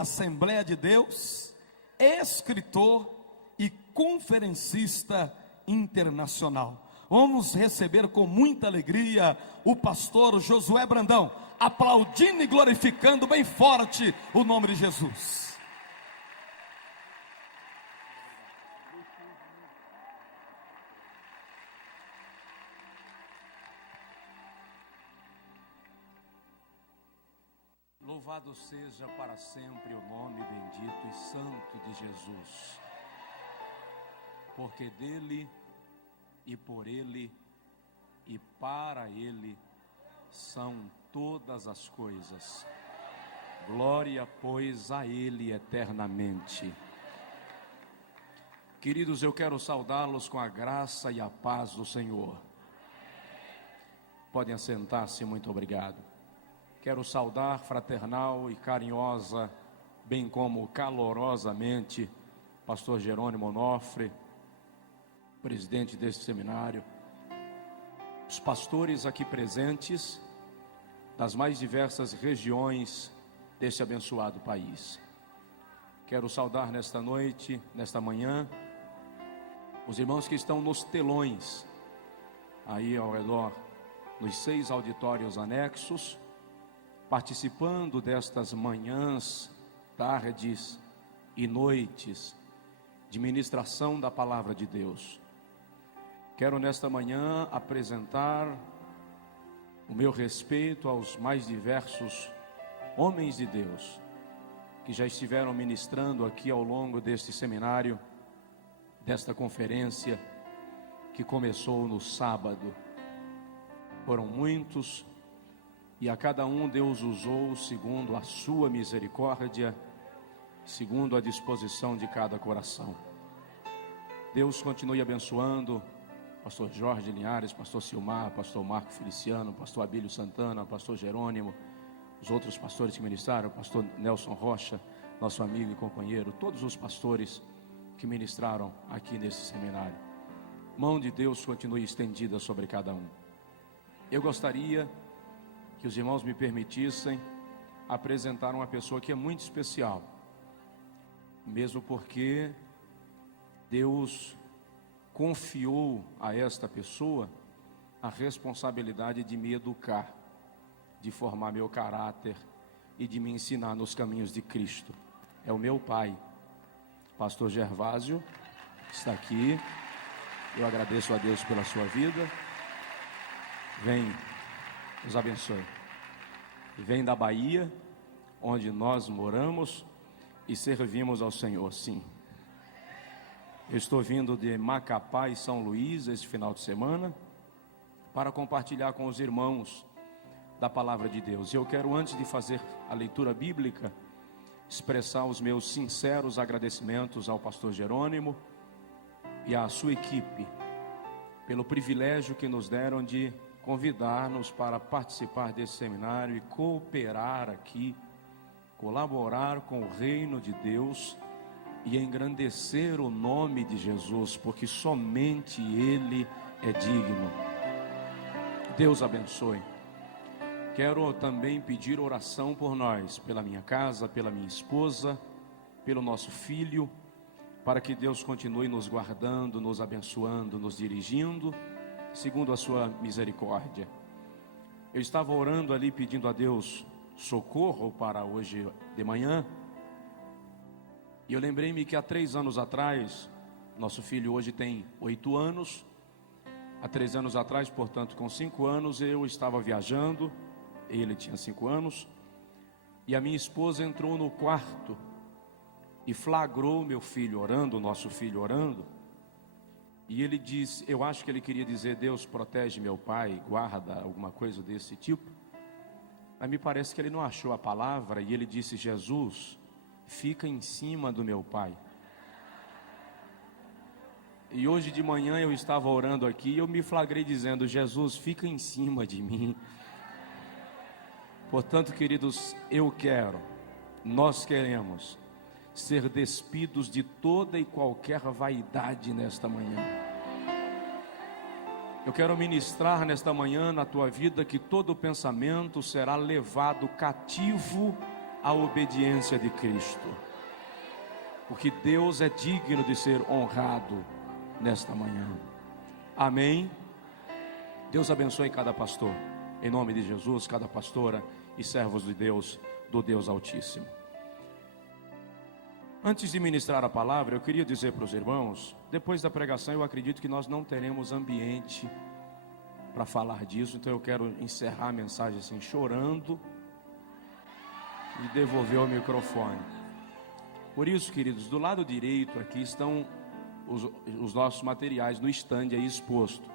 Assembleia de Deus, escritor e conferencista internacional. Vamos receber com muita alegria o pastor Josué Brandão, aplaudindo e glorificando bem forte o nome de Jesus. Louvado seja para sempre o nome bendito e santo de Jesus, porque dele e por ele e para ele são todas as coisas. Glória, pois, a ele eternamente. Queridos, eu quero saudá-los com a graça e a paz do Senhor. Podem assentar-se, muito obrigado. Quero saudar fraternal e carinhosa, bem como calorosamente, pastor Jerônimo Onofre, presidente deste seminário, os pastores aqui presentes, das mais diversas regiões deste abençoado país. Quero saudar nesta noite, nesta manhã, os irmãos que estão nos telões, aí ao redor, nos 6 auditórios anexos, participando destas manhãs, tardes e noites de ministração da palavra de Deus. Quero nesta manhã apresentar o meu respeito aos mais diversos homens de Deus que já estiveram ministrando aqui ao longo deste seminário, desta conferência que começou no sábado. Foram muitos, e a cada um Deus usou segundo a sua misericórdia, segundo a disposição de cada coração. Deus continue abençoando pastor Jorge Linhares, pastor Silmar, pastor Marco Feliciano, pastor Abílio Santana, pastor Jerônimo, os outros pastores que ministraram, pastor Nelson Rocha, nosso amigo e companheiro, todos os pastores que ministraram aqui nesse seminário. Mão de Deus continue estendida sobre cada um. Eu gostaria que os irmãos me permitissem apresentar uma pessoa que é muito especial, mesmo porque Deus confiou a esta pessoa a responsabilidade de me educar, de formar meu caráter e de me ensinar nos caminhos de Cristo. É o meu pai, pastor Gervásio, está aqui. Eu agradeço a Deus pela sua vida. Vem, nos abençoe. Vem da Bahia, onde nós moramos e servimos ao Senhor, sim. Eu estou vindo de Macapá e São Luís esse final de semana para compartilhar com os irmãos da palavra de Deus. Eu quero, antes de fazer a leitura bíblica, expressar os meus sinceros agradecimentos ao pastor Jerônimo e à sua equipe pelo privilégio que nos deram de convidar-nos para participar desse seminário e cooperar aqui, colaborar com o reino de Deus e engrandecer o nome de Jesus, porque somente Ele é digno. Deus abençoe. Quero também pedir oração por nós, pela minha casa, pela minha esposa, pelo nosso filho, para que Deus continue nos guardando, nos abençoando, nos dirigindo, segundo a sua misericórdia. Eu estava orando ali, pedindo a Deus socorro para hoje de manhã, e eu lembrei-me que há 3 anos atrás, nosso filho hoje tem 8 anos, há 3 anos atrás, portanto com 5 anos, eu estava viajando, ele tinha 5 anos, e a minha esposa entrou no quarto e flagrou meu filho orando, nosso filho orando, e ele disse, eu acho que ele queria dizer, Deus protege meu pai, guarda, alguma coisa desse tipo, mas me parece que ele não achou a palavra, e ele disse, Jesus, fica em cima do meu pai. E hoje de manhã eu estava orando aqui, e eu me flagrei dizendo, Jesus, fica em cima de mim. Portanto, queridos, nós queremos ser despidos de toda e qualquer vaidade nesta manhã. Eu quero ministrar nesta manhã na tua vida que todo pensamento será levado cativo a obediência de Cristo, porque Deus é digno de ser honrado nesta manhã. Amém. Deus abençoe cada pastor, em nome de Jesus, cada pastora e servos de Deus, do Deus Altíssimo. Antes de ministrar a palavra, eu queria dizer para os irmãos, depois da pregação eu acredito que nós não teremos ambiente para falar disso, então eu quero encerrar a mensagem assim, chorando e devolver o microfone. Por isso, queridos, do lado direito aqui estão os nossos materiais no estande aí exposto.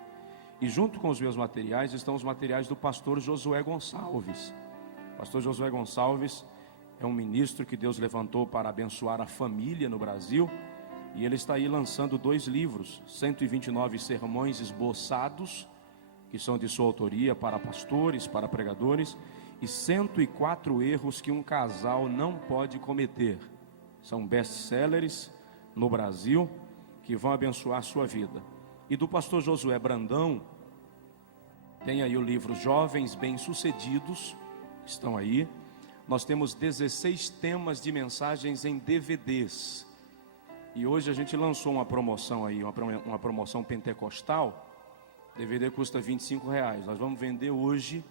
E junto com os meus materiais estão os materiais do pastor Josué Gonçalves. O pastor Josué Gonçalves é um ministro que Deus levantou para abençoar a família no Brasil. E ele está aí lançando 2 livros, 129 sermões esboçados, que são de sua autoria para pastores, para pregadores, e 104 erros que um casal não pode cometer. São best-sellers no Brasil, que vão abençoar a sua vida. E do pastor Josué Brandão, tem aí o livro Jovens Bem-Sucedidos, estão aí. Nós temos 16 temas de mensagens em DVDs. E hoje a gente lançou uma promoção aí, uma promoção pentecostal. DVD custa R$25. Nós vamos vender hoje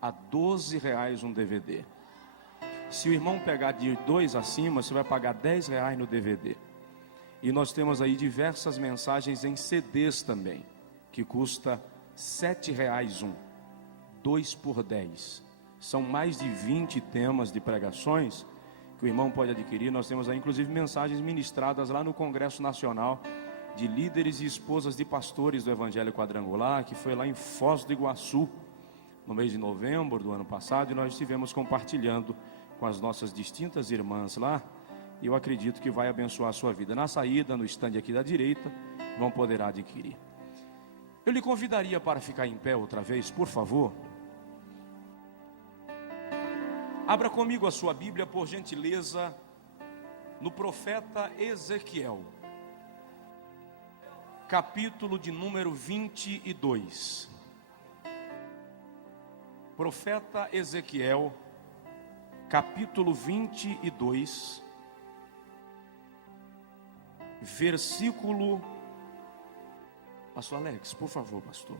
a R$12 um DVD. Se o irmão pegar de 2 acima, você vai pagar R$10 no DVD. E nós temos aí diversas mensagens em CDs também, que custa R$7 um, 2 por 10. São mais de 20 temas de pregações que o irmão pode adquirir. Nós temos aí inclusive mensagens ministradas lá no Congresso Nacional de líderes e esposas de pastores do Evangelho Quadrangular, que foi lá em Foz do Iguaçu, no mês de novembro do ano passado, e nós estivemos compartilhando com as nossas distintas irmãs lá, e eu acredito que vai abençoar a sua vida. Na saída, no estande aqui da direita, vão poder adquirir. Eu lhe convidaria para ficar em pé outra vez, por favor. Abra comigo a sua Bíblia, por gentileza, no profeta Ezequiel, capítulo de número 22. Profeta Ezequiel, capítulo 22, versículo... Pastor Alex, por favor, pastor.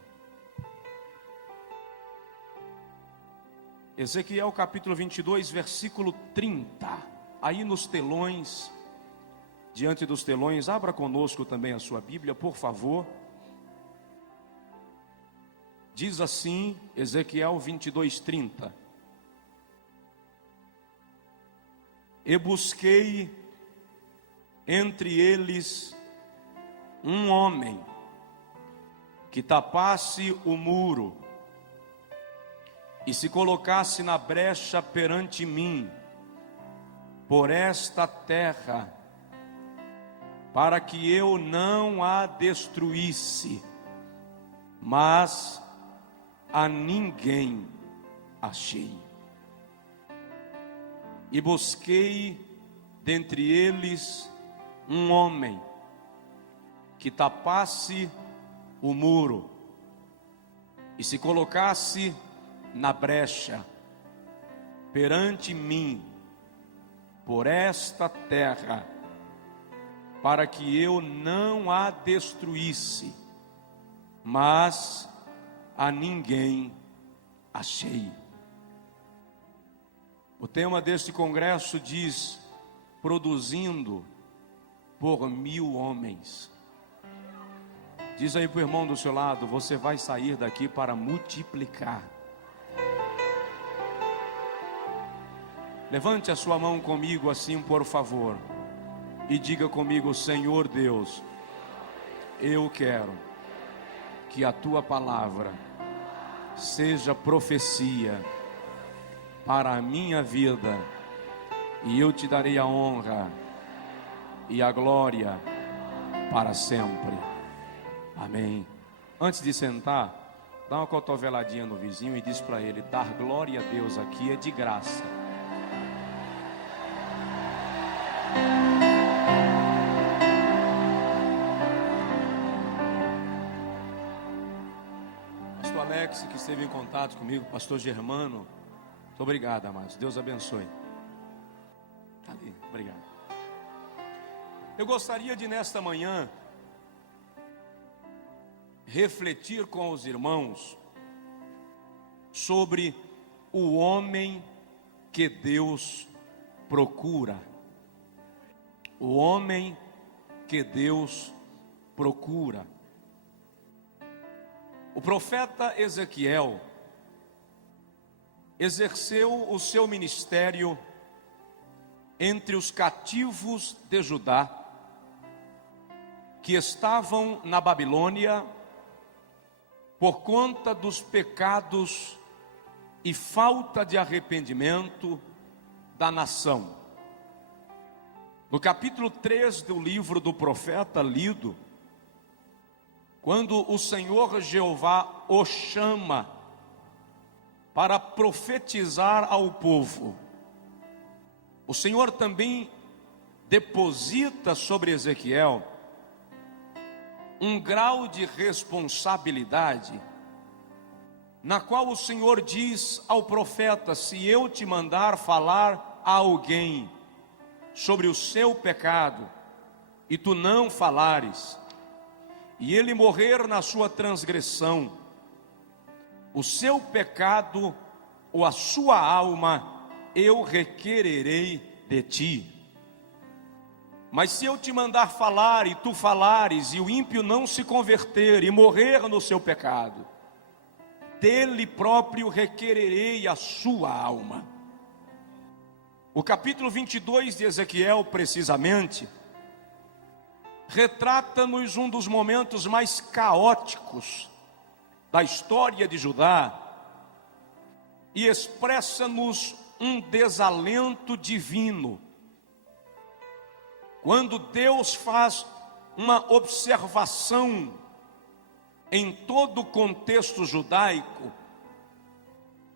Ezequiel capítulo 22, versículo 30. Aí nos telões, diante dos telões, abra conosco também a sua Bíblia, por favor. Diz assim, Ezequiel 22, 30. E busquei entre eles um homem que tapasse o muro e se colocasse na brecha perante mim, por esta terra, para que eu não a destruísse, mas a ninguém achei. E busquei dentre eles um homem que tapasse o muro e se colocasse na brecha perante mim, por esta terra, para que eu não a destruísse, mas a ninguém achei. O tema deste congresso diz: produzindo por 1000 homens. Diz aí para o irmão do seu lado: você vai sair daqui para multiplicar. Levante a sua mão comigo assim, por favor, e diga comigo: Senhor Deus, eu quero que a tua palavra seja profecia para a minha vida, e eu te darei a honra e a glória para sempre. Amém. Antes de sentar, dá uma cotoveladinha no vizinho e diz para ele: dar glória a Deus aqui é de graça. Pastor Alex, que esteve em contato comigo, pastor Germano, muito obrigado, amados. Deus abençoe. aí. Obrigado. Eu gostaria de, nesta manhã, refletir com os irmãos sobre o homem que Deus procura. O homem que Deus procura. O profeta Ezequiel exerceu o seu ministério entre os cativos de Judá, que estavam na Babilônia por conta dos pecados e falta de arrependimento da nação. No capítulo 3 do livro do profeta lido, quando o Senhor Jeová o chama para profetizar ao povo, o Senhor também deposita sobre Ezequiel um grau de responsabilidade, na qual o Senhor diz ao profeta: se eu te mandar falar a alguém sobre o seu pecado, e tu não falares, e ele morrer na sua transgressão, o seu pecado ou a sua alma eu requererei de ti. Mas se eu te mandar falar e tu falares, e o ímpio não se converter e morrer no seu pecado, dele próprio requererei a sua alma. O capítulo 22 de Ezequiel, precisamente, retrata-nos um dos momentos mais caóticos da história de Judá e expressa-nos um desalento divino. Quando Deus faz uma observação em todo o contexto judaico,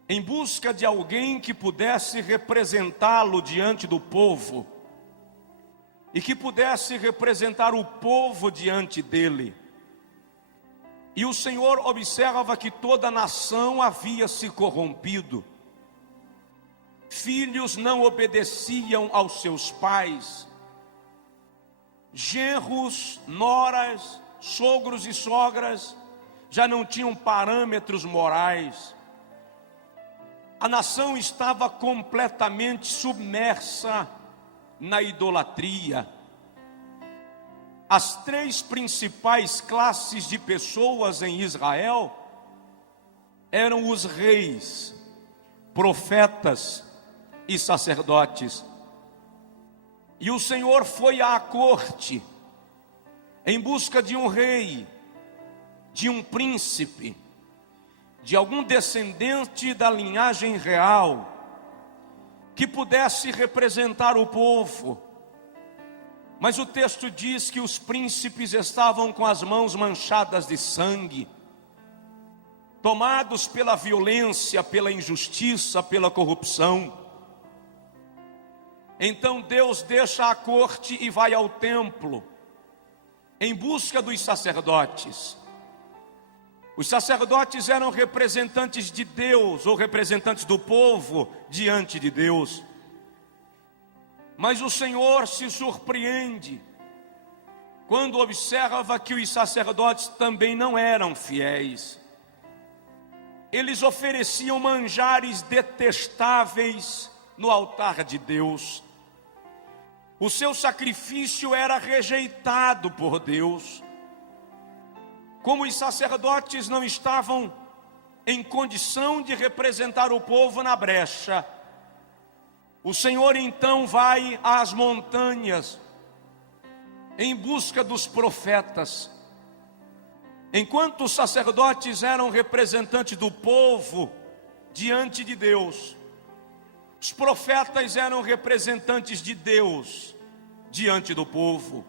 em busca de alguém que pudesse representá-lo diante do povo, e que pudesse representar o povo diante dele. E o Senhor observa que toda a nação havia se corrompido. Filhos não obedeciam aos seus pais. Genros, noras, sogros e sogras já não tinham parâmetros morais. A nação estava completamente submersa na idolatria. As três principais classes de pessoas em Israel eram os reis, profetas e sacerdotes. E o Senhor foi à corte em busca de um rei, de um príncipe, de algum descendente da linhagem real, que pudesse representar o povo. Mas o texto diz que os príncipes estavam com as mãos manchadas de sangue, tomados pela violência, pela injustiça, pela corrupção. Então Deus deixa a corte e vai ao templo, em busca dos sacerdotes. Os sacerdotes eram representantes de Deus, ou representantes do povo diante de Deus. Mas o Senhor se surpreende quando observa que os sacerdotes também não eram fiéis. Eles ofereciam manjares detestáveis no altar de Deus. O seu sacrifício era rejeitado por Deus. Como os sacerdotes não estavam em condição de representar o povo na brecha, o Senhor então vai às montanhas em busca dos profetas. Enquanto os sacerdotes eram representantes do povo diante de Deus, os profetas eram representantes de Deus diante do povo.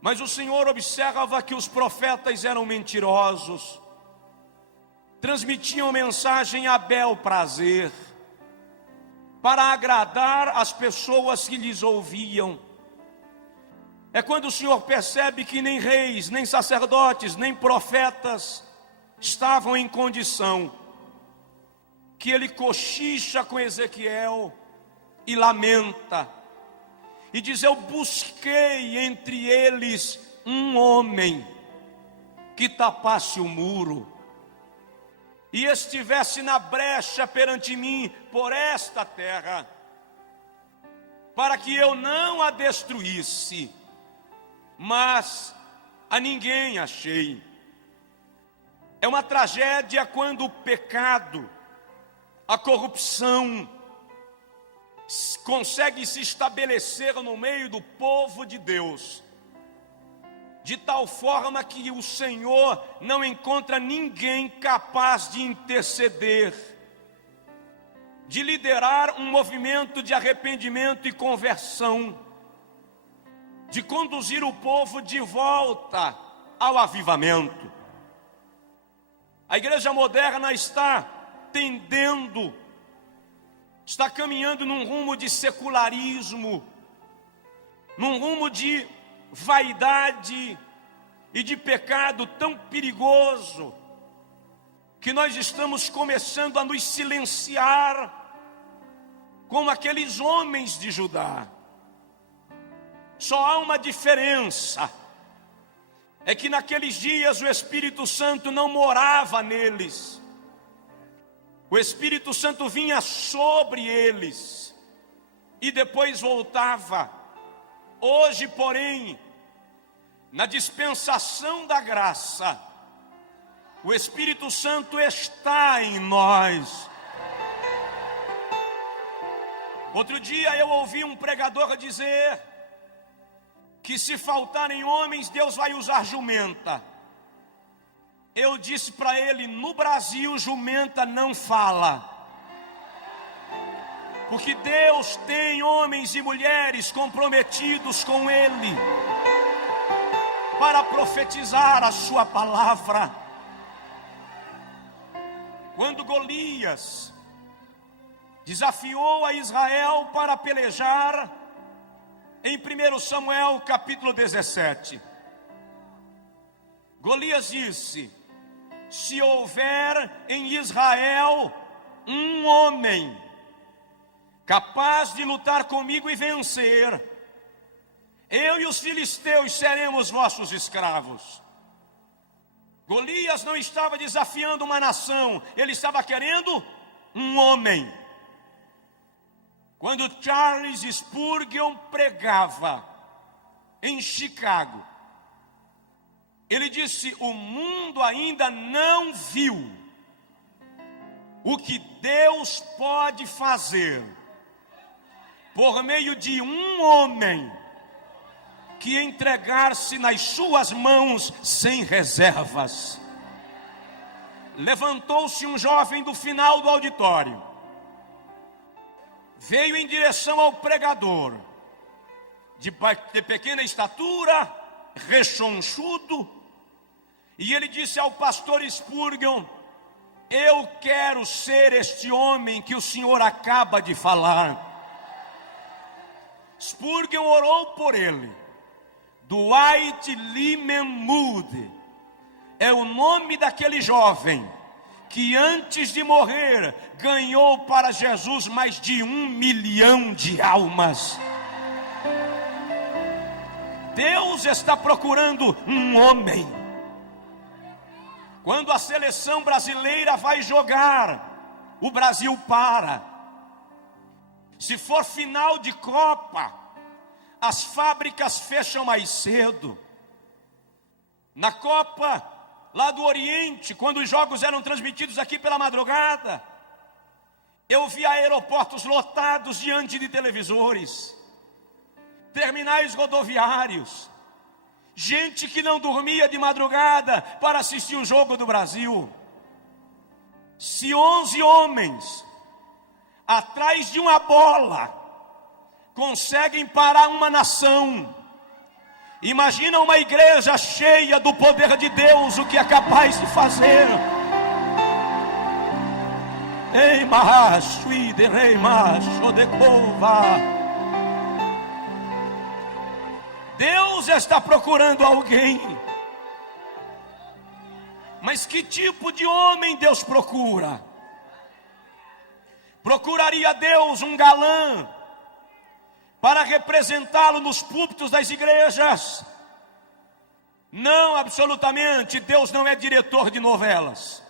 Mas o Senhor observa que os profetas eram mentirosos, transmitiam mensagem a bel prazer, para agradar as pessoas que lhes ouviam. É quando o Senhor percebe que nem reis, nem sacerdotes, nem profetas estavam em condição, que ele cochicha com Ezequiel e lamenta. E diz: eu busquei entre eles um homem que tapasse o muro e estivesse na brecha perante mim por esta terra, para que eu não a destruísse, mas a ninguém achei. É uma tragédia quando o pecado, a corrupção, consegue se estabelecer no meio do povo de Deus, de tal forma que o Senhor não encontra ninguém capaz de interceder, de liderar um movimento de arrependimento e conversão, de conduzir o povo de volta ao avivamento. A igreja moderna está tendendo, está caminhando num rumo de secularismo, num rumo de vaidade e de pecado tão perigoso, que nós estamos começando a nos silenciar como aqueles homens de Judá. Só há uma diferença, é que naqueles dias o Espírito Santo não morava neles, o Espírito Santo vinha sobre eles e depois voltava. Hoje, porém, na dispensação da graça, o Espírito Santo está em nós. Outro dia eu ouvi um pregador dizer que se faltarem homens, Deus vai usar jumenta. Eu disse para ele: no Brasil jumenta não fala, porque Deus tem homens e mulheres comprometidos com Ele para profetizar a sua palavra. Quando Golias desafiou a Israel para pelejar, em 1 Samuel capítulo 17, Golias disse: se houver em Israel um homem capaz de lutar comigo e vencer, eu e os filisteus seremos vossos escravos. Golias não estava desafiando uma nação, ele estava querendo um homem. Quando Charles Spurgeon pregava em Chicago, ele disse: o mundo ainda não viu o que Deus pode fazer por meio de um homem que entregar-se nas suas mãos sem reservas. Levantou-se um jovem do final do auditório, veio em direção ao pregador, de pequena estatura, rechonchudo, e ele disse ao pastor Spurgeon: eu quero ser este homem que o senhor acaba de falar. Spurgeon orou por ele. Dwight Lyman Moody é o nome daquele jovem que antes de morrer ganhou para Jesus mais de 1 milhão de almas. Deus está procurando um homem. Quando a seleção brasileira vai jogar, o Brasil para. Se for final de Copa, as fábricas fecham mais cedo. Na Copa lá do Oriente, quando os jogos eram transmitidos aqui pela madrugada, eu vi aeroportos lotados diante de televisores, terminais rodoviários, gente que não dormia de madrugada para assistir o jogo do Brasil. Se 11 homens atrás de uma bola conseguem parar uma nação, imagina uma igreja cheia do poder de Deus, o que é capaz de fazer. Ei, macho, rei macho de cova. Deus está procurando alguém. Mas que tipo de homem Deus procura? Procuraria Deus um galã para representá-lo nos púlpitos das igrejas. Não, absolutamente, Deus não é diretor de novelas.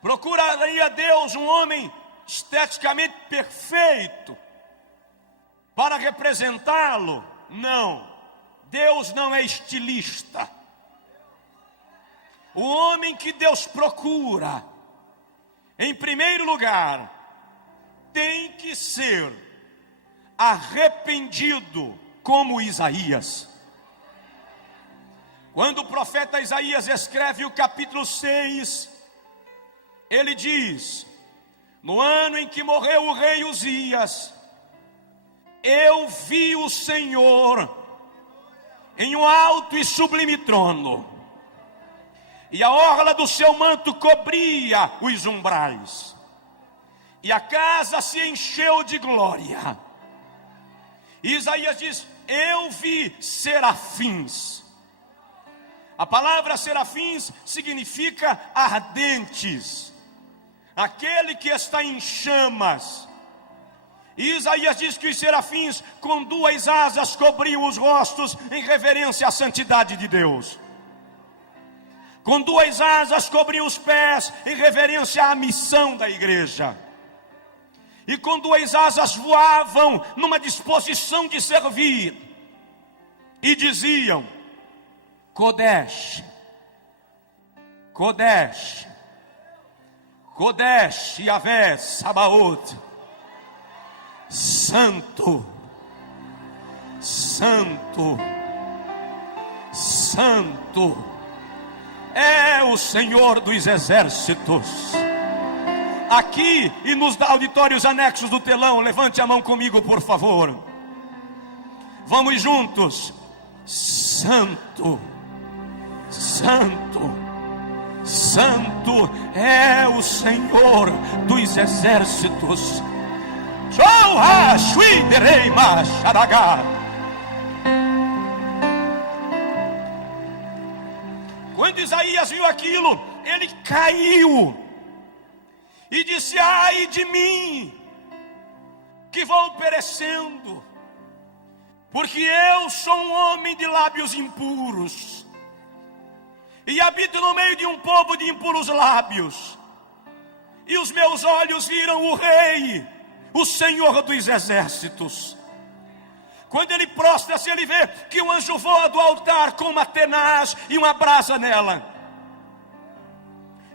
Procuraria Deus um homem esteticamente perfeito para representá-lo? Não, Deus não é estilista. O homem que Deus procura, em primeiro lugar, tem que ser arrependido como Isaías. Quando o profeta Isaías escreve o capítulo 6, ele diz: no ano em que morreu o rei Uzias, eu vi o Senhor em um alto e sublime trono, e a orla do seu manto cobria os umbrais, e a casa se encheu de glória. E Isaías diz: eu vi serafins. A palavra serafins significa ardentes, aquele que está em chamas. E Isaías diz que os serafins com duas asas cobriam os rostos em reverência à santidade de Deus. Com duas asas cobriam os pés em reverência à missão da igreja. E com duas asas voavam numa disposição de servir. E diziam: Kodesh, Kodesh, Kodesh Yahvé Sabaoth, Santo, Santo, Santo é o Senhor dos exércitos. Aqui e nos auditórios anexos do telão, levante a mão comigo, por favor. Vamos juntos. Santo, Santo, Santo é o Senhor dos exércitos. Quando Isaías viu aquilo, ele caiu e disse: ai de mim, que vou perecendo, porque eu sou um homem de lábios impuros, e habito no meio de um povo de impuros lábios, e os meus olhos viram o Rei, o Senhor dos exércitos. Quando ele prostra-se, ele vê que o anjo voa do altar com uma tenaz e uma brasa nela,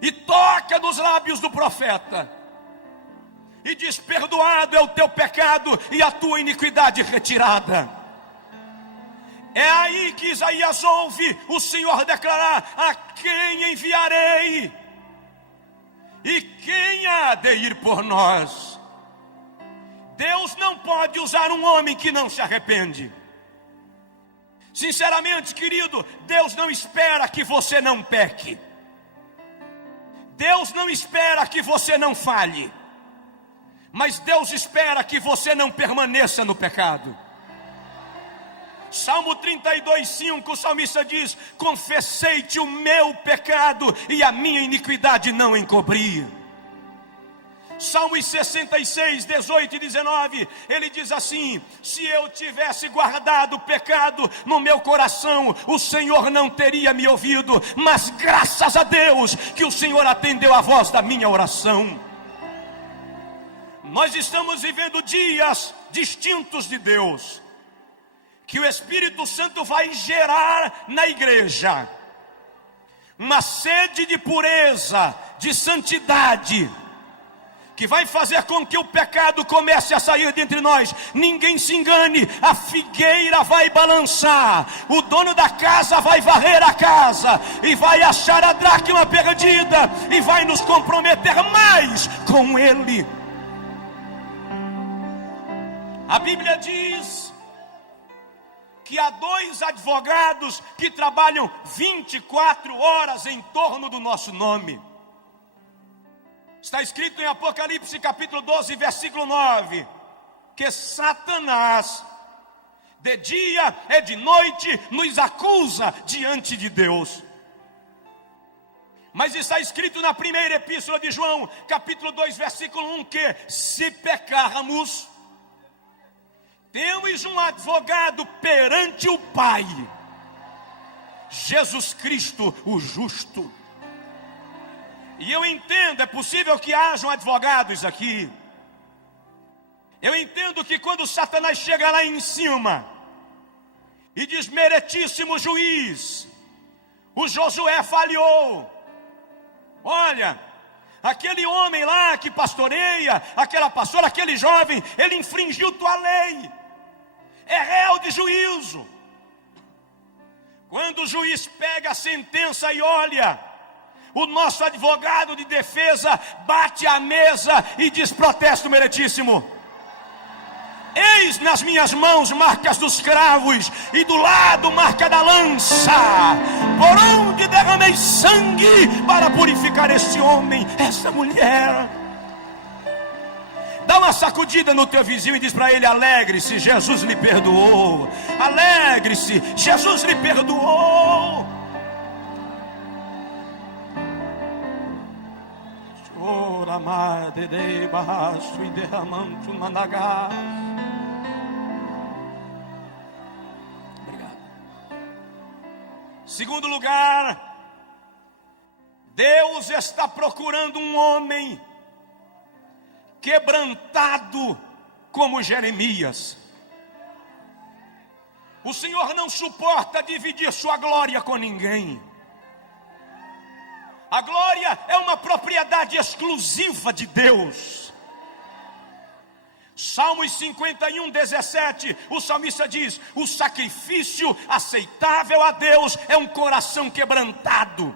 e toca nos lábios do profeta, e diz: perdoado é o teu pecado e a tua iniquidade retirada. É aí que Isaías ouve o Senhor declarar: a quem enviarei? E quem há de ir por nós? Deus não pode usar um homem que não se arrepende. Sinceramente, querido, Deus não espera que você não peque. Deus não espera que você não falhe. Mas Deus espera que você não permaneça no pecado. Salmo 32:5, o salmista diz: confessei-te o meu pecado e a minha iniquidade não encobri. Salmos 66, 18 e 19, ele diz assim: se eu tivesse guardado o pecado no meu coração, o Senhor não teria me ouvido, mas graças a Deus que o Senhor atendeu a voz da minha oração. Nós estamos vivendo dias distintos de Deus, que o Espírito Santo vai gerar na igreja uma sede de pureza, de santidade, que vai fazer com que o pecado comece a sair de entre nós. Ninguém se engane, a figueira vai balançar, o dono da casa vai varrer a casa, e vai achar a dracma perdida, e vai nos comprometer mais com ele. A Bíblia diz que há 2 advogados que trabalham 24 horas em torno do nosso nome. Está escrito em Apocalipse capítulo 12, versículo 9, que Satanás, de dia e de noite, nos acusa diante de Deus. Mas está escrito na primeira epístola de João, capítulo 2, versículo 1, que se pecarmos, Temos um advogado perante o Pai, Jesus Cristo, o justo. E eu entendo, é possível que hajam advogados aqui. Eu entendo que quando Satanás chega lá em cima e diz: meritíssimo juiz, o Josué falhou. Olha, aquele homem lá que pastoreia, aquela pastora, aquele jovem, ele infringiu tua lei, é réu de juízo. Quando o juiz pega a sentença e olha, o nosso advogado de defesa bate a mesa e diz: protesto meritíssimo, eis nas minhas mãos marcas dos cravos e do lado marca da lança, por onde derramei sangue para purificar este homem, essa mulher. Dá uma sacudida no teu vizinho e diz para ele: alegre-se, Jesus lhe perdoou. Alegre-se, Jesus lhe perdoou. Ora madre de baixo e derramando managá. Obrigado. Segundo lugar, Deus está procurando um homem quebrantado como Jeremias. O Senhor não suporta dividir sua glória com ninguém. A glória é uma propriedade exclusiva de Deus. Salmos 51, 17, o salmista diz: o sacrifício aceitável a Deus é um coração quebrantado.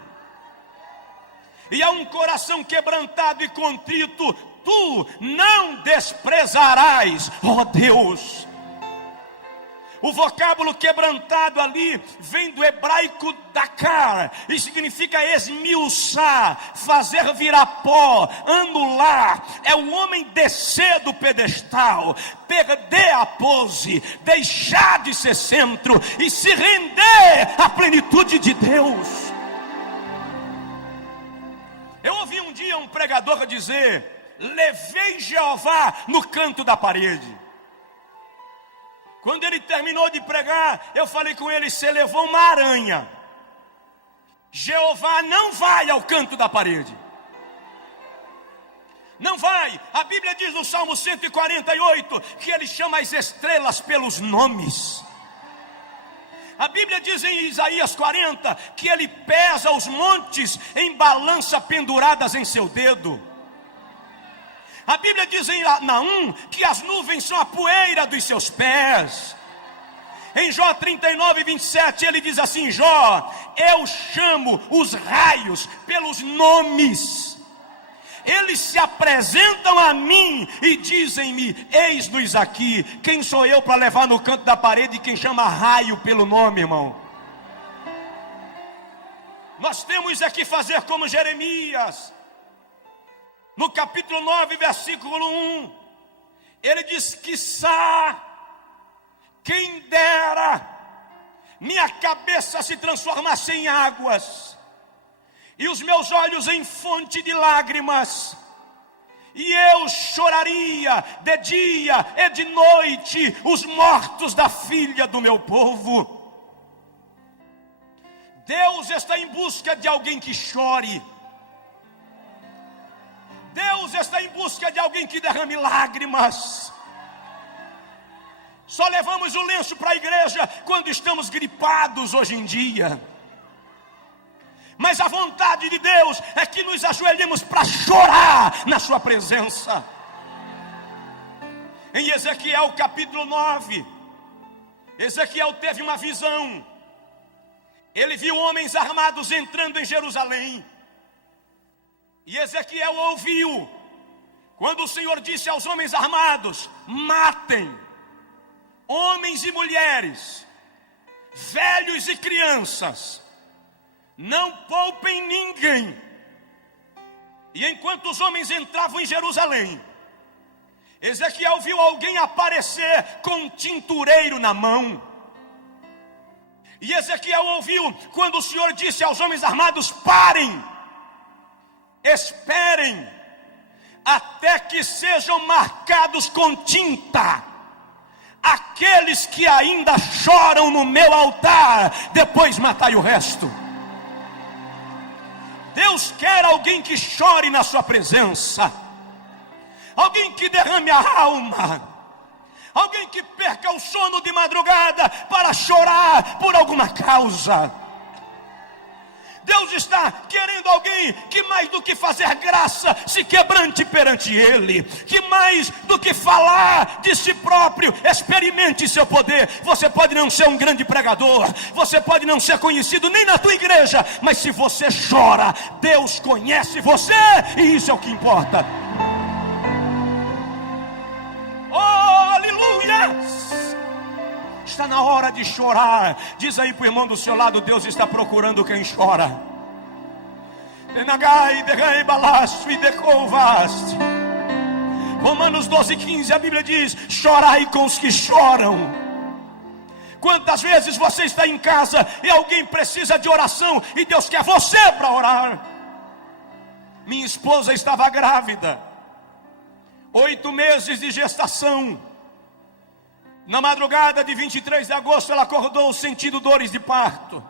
E a um coração quebrantado e contrito tu não desprezarás, ó Deus. O vocábulo quebrantado ali vem do hebraico dakar e significa esmiuçar, fazer virar pó, anular. É o homem descer do pedestal, perder a pose, deixar de ser centro e se render à plenitude de Deus. Eu ouvi um dia um pregador dizer: levei Jeová no canto da parede. Quando ele terminou de pregar, eu falei com ele: você levou uma aranha. Jeová não vai ao canto da parede. Não vai. A Bíblia diz no Salmo 148 que ele chama as estrelas pelos nomes. A Bíblia diz em Isaías 40 que ele pesa os montes em balança penduradas em seu dedo. A Bíblia diz em Naum que as nuvens são a poeira dos seus pés. Em Jó 39, 27 ele diz assim: Jó, eu chamo os raios pelos nomes. Eles se apresentam a mim e dizem-me: eis-nos aqui. Quem sou eu para levar no canto da parede quem chama raio pelo nome, irmão? Nós temos aqui fazer como Jeremias. No capítulo 9, versículo 1, ele diz: quiçá, quem dera, minha cabeça se transformasse em águas, e os meus olhos em fonte de lágrimas, e eu choraria de dia e de noite os mortos da filha do meu povo. Deus está em busca de alguém que chore. Deus está em busca de alguém que derrame lágrimas. Só levamos o lenço para a igreja quando estamos gripados hoje em dia. Mas a vontade de Deus é que nos ajoelhemos para chorar na sua presença. Em Ezequiel capítulo 9, Ezequiel teve uma visão. Ele viu homens armados entrando em Jerusalém. E Ezequiel ouviu quando o Senhor disse aos homens armados: matem homens e mulheres, velhos e crianças, não poupem ninguém. E enquanto os homens entravam em Jerusalém, Ezequiel viu alguém aparecer com um tintureiro na mão. E Ezequiel ouviu quando o Senhor disse aos homens armados: parem, esperem, até que sejam marcados com tinta aqueles que ainda choram no meu altar, depois matai o resto. Deus quer alguém que chore na sua presença, alguém que derrame a alma, alguém que perca o sono de madrugada para chorar por alguma causa. Deus está querendo alguém que mais do que fazer graça, se quebrante perante Ele, que mais do que falar de si próprio, experimente seu poder. Você pode não ser um grande pregador, você pode não ser conhecido nem na tua igreja, mas se você chora, Deus conhece você, e isso é o que importa. Oh, aleluia! Está na hora de chorar. Diz aí para o irmão do seu lado: Deus está procurando quem chora. Romanos 12:15, a Bíblia diz: chorai com os que choram. Quantas vezes você está em casa e alguém precisa de oração e Deus quer você para orar? Minha esposa estava grávida, 8 meses de gestação. Na madrugada de 23 de agosto, ela acordou sentindo dores de parto.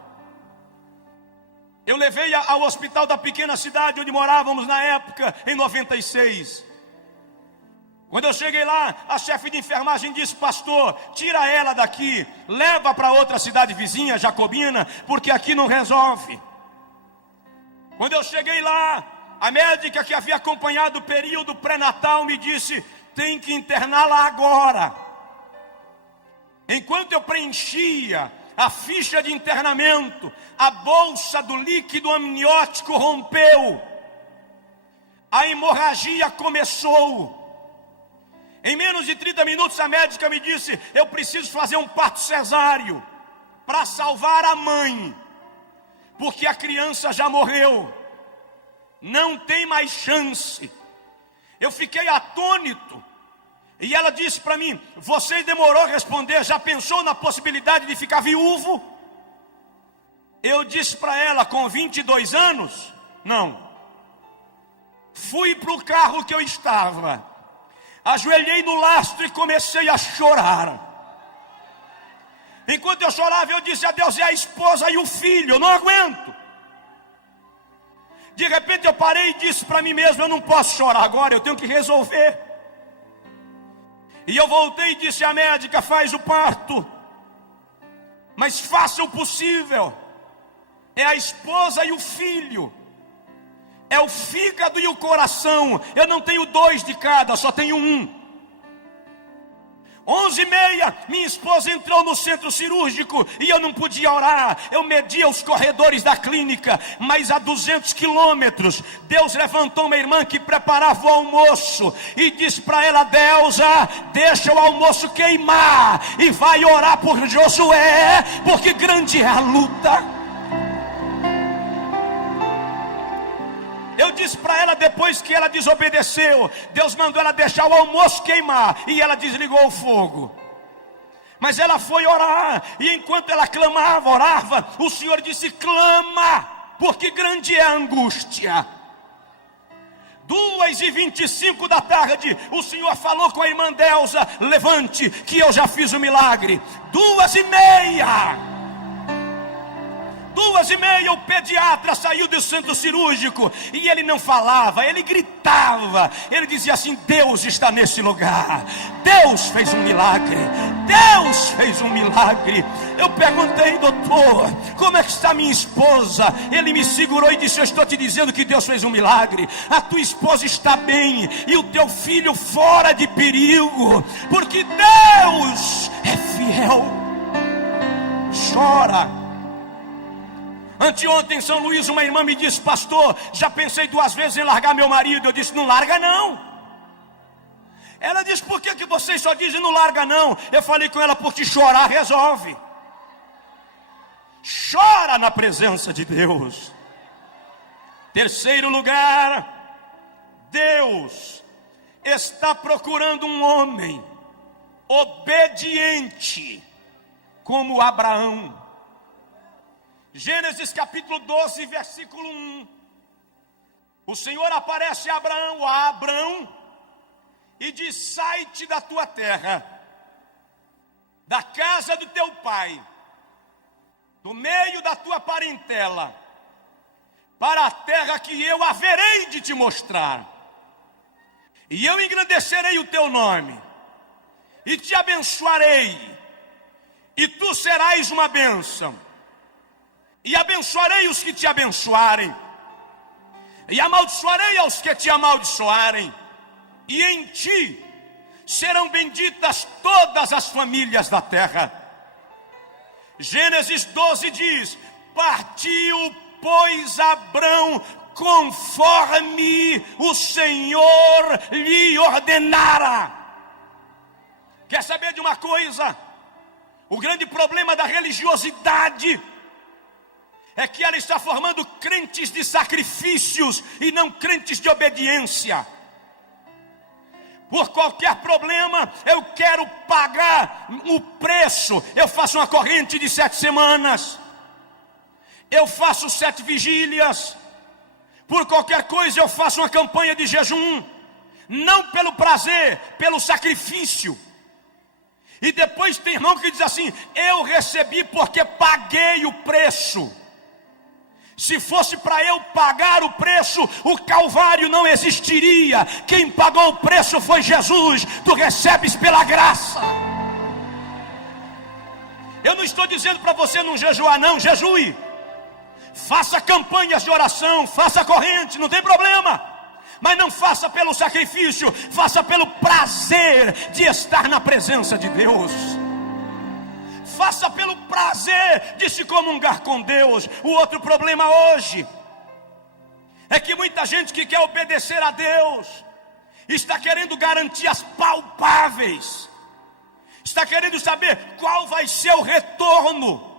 Eu levei-a ao hospital da pequena cidade onde morávamos na época, em 96. Quando eu cheguei lá, a chefe de enfermagem disse: pastor, tira ela daqui, leva para outra cidade vizinha, Jacobina, porque aqui não resolve. Quando eu cheguei lá, a médica que havia acompanhado o período pré-natal me disse: tem que interná-la agora. Enquanto eu preenchia a ficha de internamento, a bolsa do líquido amniótico rompeu, a hemorragia começou. Em menos de 30 minutos a médica me disse: eu preciso fazer um parto cesáreo para salvar a mãe, porque a criança já morreu, não tem mais chance. Eu fiquei atônito. E ela disse para mim: você demorou a responder, já pensou na possibilidade de ficar viúvo? Eu disse para ela, com 22 anos, não. Fui para o carro que eu estava, ajoelhei no lastro e comecei a chorar. Enquanto eu chorava, eu disse a Deus: é a esposa e o filho, eu não aguento. De repente eu parei e disse para mim mesmo: eu não posso chorar agora, eu tenho que resolver. E eu voltei e disse à médica: faz o parto, mas faça o possível. É a esposa e o filho, é o fígado e o coração. Eu não tenho 2 de cada, só tenho um. 11h30, minha esposa entrou no centro cirúrgico e eu não podia orar. Eu media os corredores da clínica, mas a 200 quilômetros, Deus levantou uma irmã que preparava o almoço e disse para ela: Deusa, deixa o almoço queimar e vai orar por Josué, porque grande é a luta. Eu disse para ela, depois que ela desobedeceu, Deus mandou ela deixar o almoço queimar, e ela desligou o fogo. Mas ela foi orar, e enquanto ela clamava, orava, o Senhor disse: clama, porque grande é a angústia. 2h25 da tarde, o Senhor falou com a irmã Deusa: levante, que eu já fiz o milagre. 2h30, o pediatra saiu do centro cirúrgico e ele não falava, ele gritava, ele dizia assim: Deus está nesse lugar, Deus fez um milagre, Deus fez um milagre. Eu perguntei: doutor, como é que está minha esposa? Ele me segurou e disse: eu estou te dizendo que Deus fez um milagre, a tua esposa está bem e o teu filho fora de perigo, porque Deus é fiel. Chora. Anteontem em São Luís, uma irmã me disse: pastor, já pensei 2 vezes em largar meu marido. Eu disse: não larga não. Ela disse: por que vocês só dizem não larga não? Eu falei com ela: porque chorar resolve. Chora na presença de Deus. Terceiro lugar, Deus está procurando um homem obediente como Abraão. Gênesis capítulo 12, versículo 1. O Senhor aparece a Abraão, e diz: sai-te da tua terra, da casa do teu pai, do meio da tua parentela, para a terra que eu haverei de te mostrar. E eu engrandecerei o teu nome, e te abençoarei, e tu serás uma bênção. E abençoarei os que te abençoarem, e amaldiçoarei aos que te amaldiçoarem. E em ti serão benditas todas as famílias da terra. Gênesis 12 diz: partiu, pois, Abrão conforme o Senhor lhe ordenara. Quer saber de uma coisa? O grande problema da religiosidade é que ela está formando crentes de sacrifícios e não crentes de obediência. Por qualquer problema, eu quero pagar o preço. Eu faço uma corrente de 7 semanas. Eu faço 7 vigílias. Por qualquer coisa, eu faço uma campanha de jejum. Não pelo prazer, pelo sacrifício. E depois tem irmão que diz assim: eu recebi porque paguei o preço. Se fosse para eu pagar o preço, o Calvário não existiria. Quem pagou o preço foi Jesus. Tu recebes pela graça. Eu não estou dizendo para você não jejuar, não. Jejue. Faça campanhas de oração, faça corrente, não tem problema. Mas não faça pelo sacrifício, faça pelo prazer de estar na presença de Deus. Faça pelo prazer de se comungar com Deus. O outro problema hoje é que muita gente que quer obedecer a Deus está querendo garantias palpáveis, está querendo saber qual vai ser o retorno.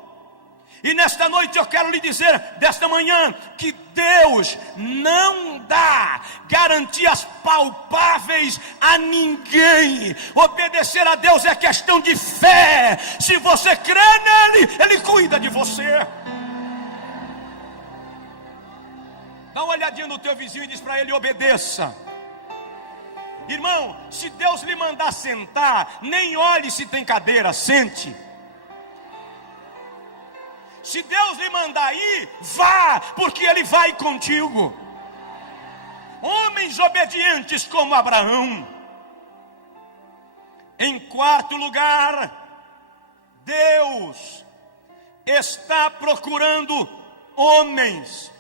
E nesta noite eu quero lhe dizer, desta manhã, que Deus não dá garantias palpáveis a ninguém. Obedecer a Deus é questão de fé. Se você crê nele, ele cuida de você. Dá uma olhadinha no teu vizinho e diz para ele: obedeça. Irmão, se Deus lhe mandar sentar, nem olhe se tem cadeira, sente. Se Deus lhe mandar ir, vá, porque Ele vai contigo. Homens obedientes como Abraão. Em quarto lugar, Deus está procurando homens,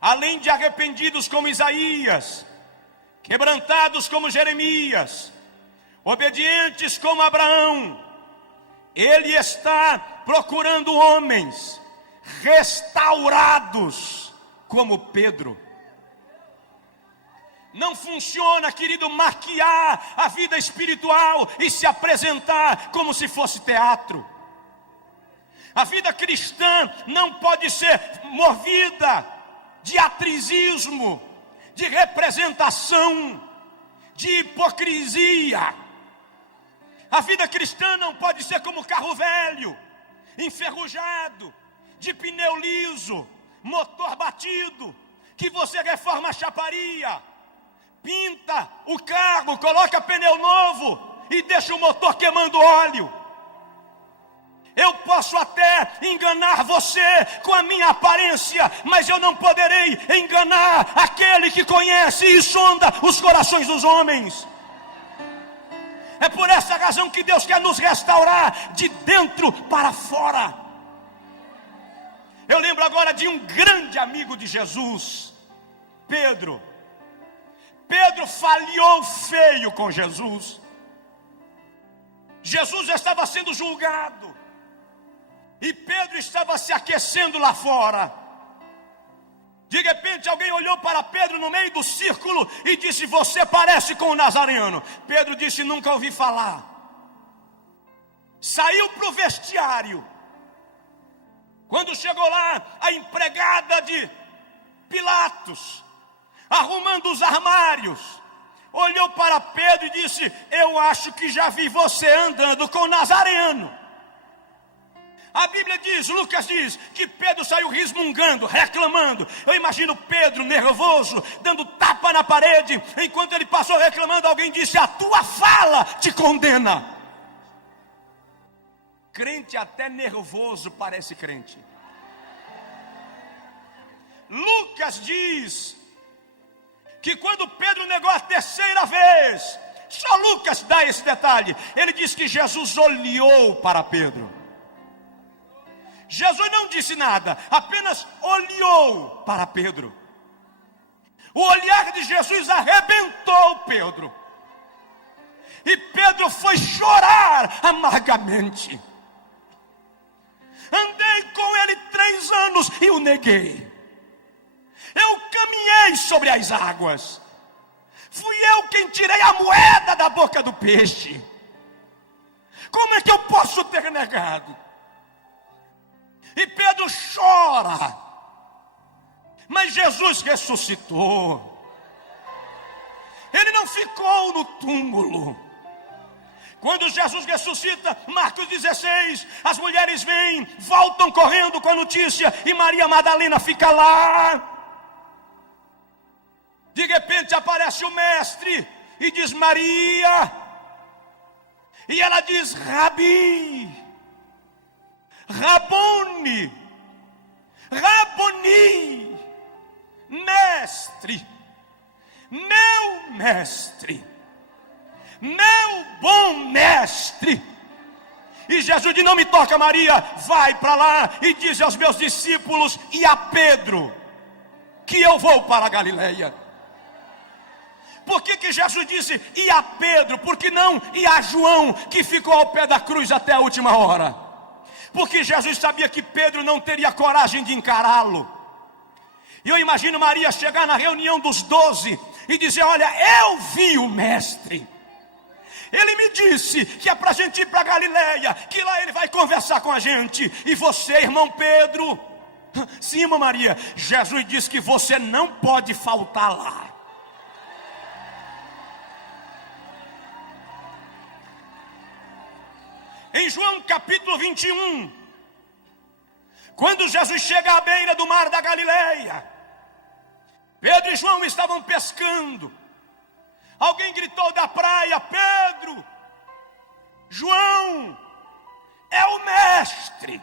além de arrependidos como Isaías, quebrantados como Jeremias, obedientes como Abraão. Ele está procurando homens restaurados como Pedro. Não funciona, querido, maquiar a vida espiritual e se apresentar como se fosse teatro. A vida cristã não pode ser movida de atrizismo, de representação, de hipocrisia. A vida cristã não pode ser como carro velho, enferrujado, de pneu liso, motor batido, que você reforma a chaparia, pinta o carro, coloca pneu novo e deixa o motor queimando óleo. Eu posso até enganar você com a minha aparência, mas eu não poderei enganar aquele que conhece e sonda os corações dos homens. É por essa razão que Deus quer nos restaurar de dentro para fora. Eu lembro agora de um grande amigo de Jesus, Pedro. Pedro falhou feio com Jesus. Jesus estava sendo julgado e Pedro estava se aquecendo lá fora. De repente alguém olhou para Pedro no meio do círculo e disse: você parece com o Nazareno. Pedro disse: nunca ouvi falar. Saiu para o vestiário. Quando chegou lá, a empregada de Pilatos, arrumando os armários, olhou para Pedro e disse: eu acho que já vi você andando com o Nazareno. A Bíblia diz, Lucas diz, que Pedro saiu resmungando, reclamando. Eu imagino Pedro nervoso, dando tapa na parede. Enquanto ele passou reclamando, alguém disse: a tua fala te condena. Crente até nervoso parece crente. Lucas diz que quando Pedro negou a terceira vez, só Lucas dá esse detalhe, ele diz que Jesus olhou para Pedro. Jesus não disse nada, apenas olhou para Pedro. O olhar de Jesus arrebentou Pedro. E Pedro foi chorar amargamente. Andei com ele 3 anos e o neguei. Eu caminhei sobre as águas. Fui eu quem tirei a moeda da boca do peixe. Como é que eu posso ter negado? E Pedro chora. Mas Jesus ressuscitou. Ele não ficou no túmulo. Quando Jesus ressuscita, Marcos 16, as mulheres vêm, voltam correndo com a notícia, e Maria Madalena fica lá. De repente aparece o mestre e diz Maria, e ela diz Rabi, Rabone, Raboni, mestre, meu mestre, meu bom mestre. E Jesus diz, não me toca Maria, vai para lá e diz aos meus discípulos e a Pedro, que eu vou para a Galileia. Por que Jesus disse e a Pedro? Por que não e a João, que ficou ao pé da cruz até a última hora? Porque Jesus sabia que Pedro não teria coragem de encará-lo. E eu imagino Maria chegar na reunião dos 12 e dizer, olha, eu vi o mestre. Ele me disse que é para a gente ir para a Galileia, que lá ele vai conversar com a gente. E você, irmão Pedro? Sim, irmã Maria, Jesus disse que você não pode faltar lá. Em João capítulo 21, quando Jesus chega à beira do mar da Galileia, Pedro e João estavam pescando. Alguém gritou da praia, Pedro, João, é o mestre.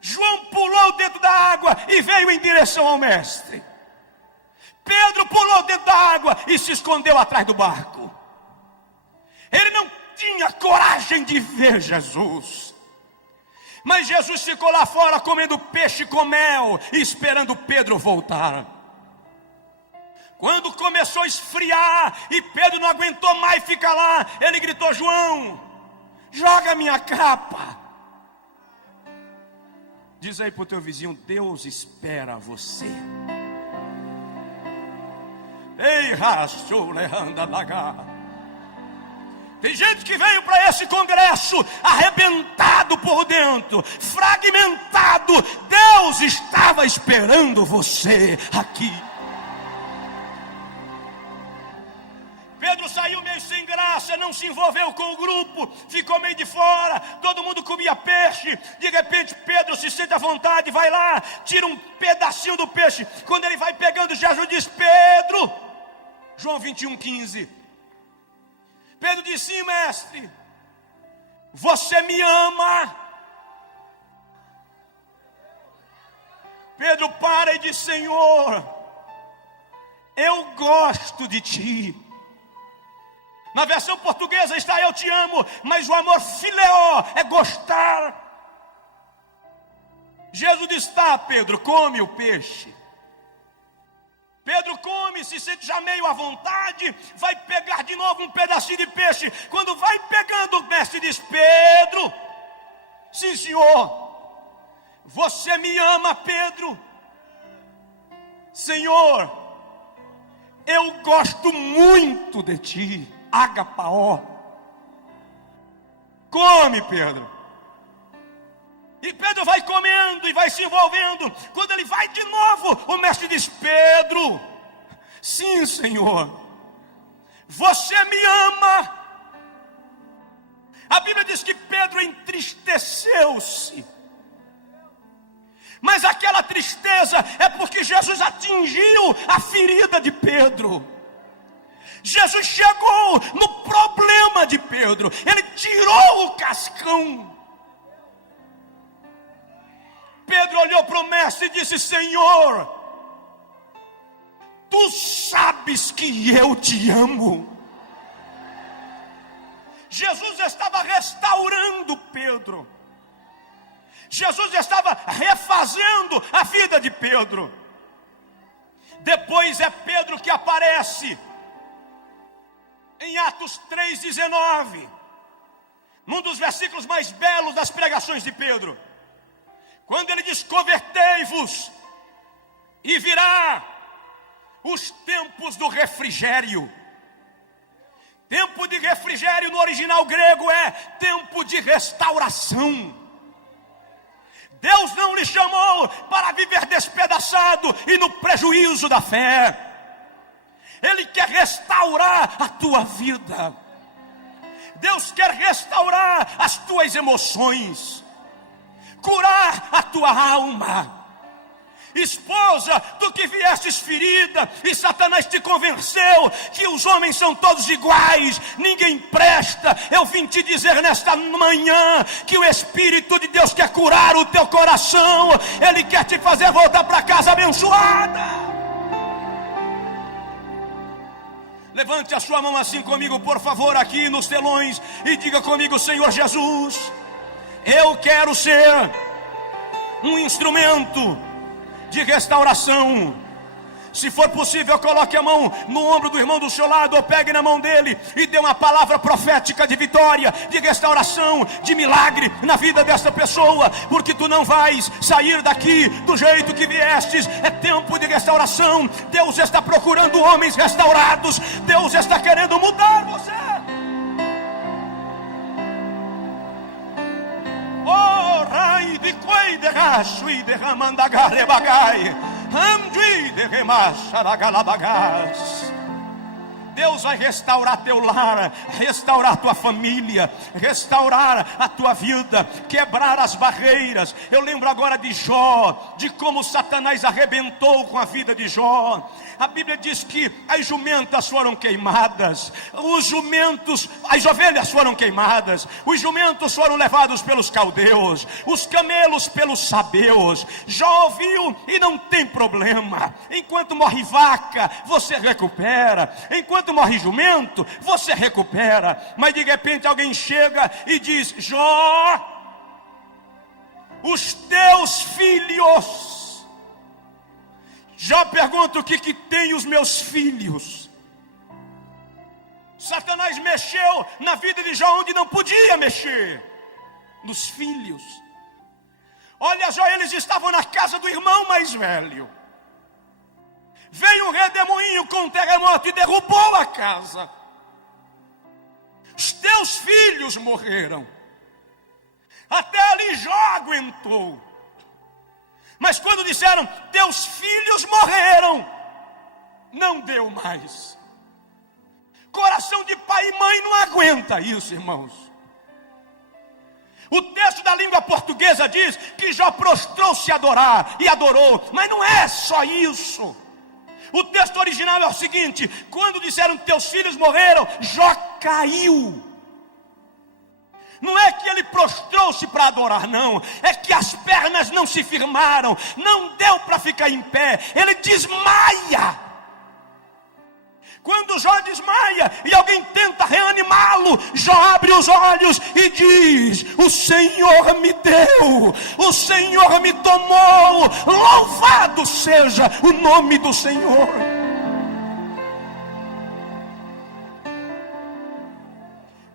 João pulou dentro da água e veio em direção ao mestre. Pedro pulou dentro da água e se escondeu atrás do barco. Ele não tinha coragem de ver Jesus. Mas Jesus ficou lá fora comendo peixe com mel e esperando Pedro voltar. Quando começou a esfriar e Pedro não aguentou mais ficar lá, ele gritou, João, joga minha capa. Diz aí para o teu vizinho, Deus espera você. Ei, racho, leanda lagar. Tem gente que veio para esse congresso arrebentado por dentro, fragmentado. Deus estava esperando você aqui. Pedro saiu meio sem graça, não se envolveu com o grupo, ficou meio de fora, todo mundo comia peixe. De repente Pedro se sente à vontade, vai lá, tira um pedacinho do peixe. Quando ele vai pegando, Jesus diz, Pedro, João 21:15. Pedro disse, sim, mestre, você me ama? Pedro para e diz, Senhor, eu gosto de ti. Na versão portuguesa está eu te amo, mas o amor fileó é gostar. Jesus diz, tá, Pedro, come o peixe. Pedro come, se sente já meio à vontade, vai pegar de novo um pedacinho de peixe. Quando vai pegando, o mestre diz, Pedro, sim senhor, você me ama, Pedro? Senhor, eu gosto muito de ti, agapaó. Come, Pedro. E Pedro vai comendo e vai se envolvendo. Quando ele vai de novo, o mestre diz, Pedro, sim, Senhor, você me ama? A Bíblia diz que Pedro entristeceu-se. Mas aquela tristeza é porque Jesus atingiu a ferida de Pedro. Jesus chegou no problema de Pedro. Ele tirou o cascão. Pedro olhou para o mestre e disse: Senhor, tu sabes que eu te amo. Jesus estava restaurando Pedro. Jesus estava refazendo a vida de Pedro. Depois é Pedro que aparece em Atos 3,19, num dos versículos mais belos das pregações de Pedro, quando ele diz: convertei-vos e virá os tempos do refrigério. Tempo de refrigério no original grego é tempo de restauração. Deus não lhe chamou para viver despedaçado e no prejuízo da fé. Ele quer restaurar a tua vida. Deus quer restaurar as tuas emoções, curar a tua alma. Esposa, tu que viestes ferida e Satanás te convenceu que os homens são todos iguais, ninguém presta, eu vim te dizer nesta manhã que o Espírito de Deus quer curar o teu coração. Ele quer te fazer voltar para casa abençoada. Levante a sua mão assim comigo, por favor, aqui nos telões, e diga comigo: Senhor Jesus, eu quero ser um instrumento de restauração. Se for possível, coloque a mão no ombro do irmão do seu lado, ou pegue na mão dele e dê uma palavra profética de vitória, de restauração, de milagre na vida desta pessoa, porque tu não vais sair daqui do jeito que viestes. É tempo de restauração. Deus está procurando homens restaurados. Deus está querendo mudar você. Oh, rai de coi de racho e derramandagare bagai. Deus vai restaurar teu lar, restaurar tua família, restaurar a tua vida, quebrar as barreiras. Eu lembro agora de Jó, de como Satanás arrebentou com a vida de Jó. A Bíblia diz que as jumentas foram queimadas, as ovelhas foram queimadas, os jumentos foram levados pelos caldeus, os camelos pelos sabeus. Jó ouviu e não tem problema. Enquanto morre vaca, você recupera. Enquanto morre jumento, você recupera. Mas de repente alguém chega e diz: Jó, os teus filhos. Jó pergunta: o que tem os meus filhos? Satanás mexeu na vida de Jó onde não podia mexer, nos filhos. Olha Jó, eles estavam na casa do irmão mais velho. Veio um redemoinho com um terremoto e derrubou a casa. Os teus filhos morreram. Até ali Jó aguentou. Mas quando disseram: teus filhos morreram, não deu mais. Coração de pai e mãe não aguenta isso, irmãos. O texto da língua portuguesa diz que Jó prostrou-se a adorar, e adorou. Mas não é só isso. O texto original é o seguinte: quando disseram teus filhos morreram, Jó caiu. Não é que ele prostrou-se para adorar, não. É que as pernas não se firmaram, não deu para ficar em pé. Ele desmaia. Quando Jó desmaia e alguém tenta reanimá-lo, Jó abre os olhos e diz: o Senhor me deu, o Senhor me tomou, louvado seja o nome do Senhor.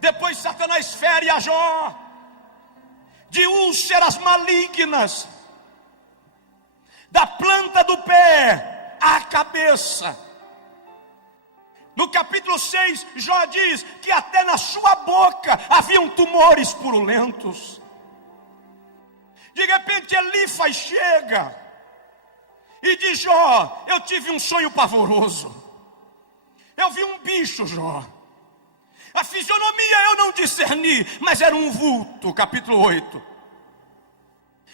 Depois Satanás fere a Jó de úlceras malignas, da planta do pé à cabeça. No capítulo 6, Jó diz que até na sua boca haviam tumores purulentos. De repente Elifas chega e diz: Jó, eu tive um sonho pavoroso. Eu vi um bicho, Jó. A fisionomia eu não discerni, mas era um vulto. Capítulo 8.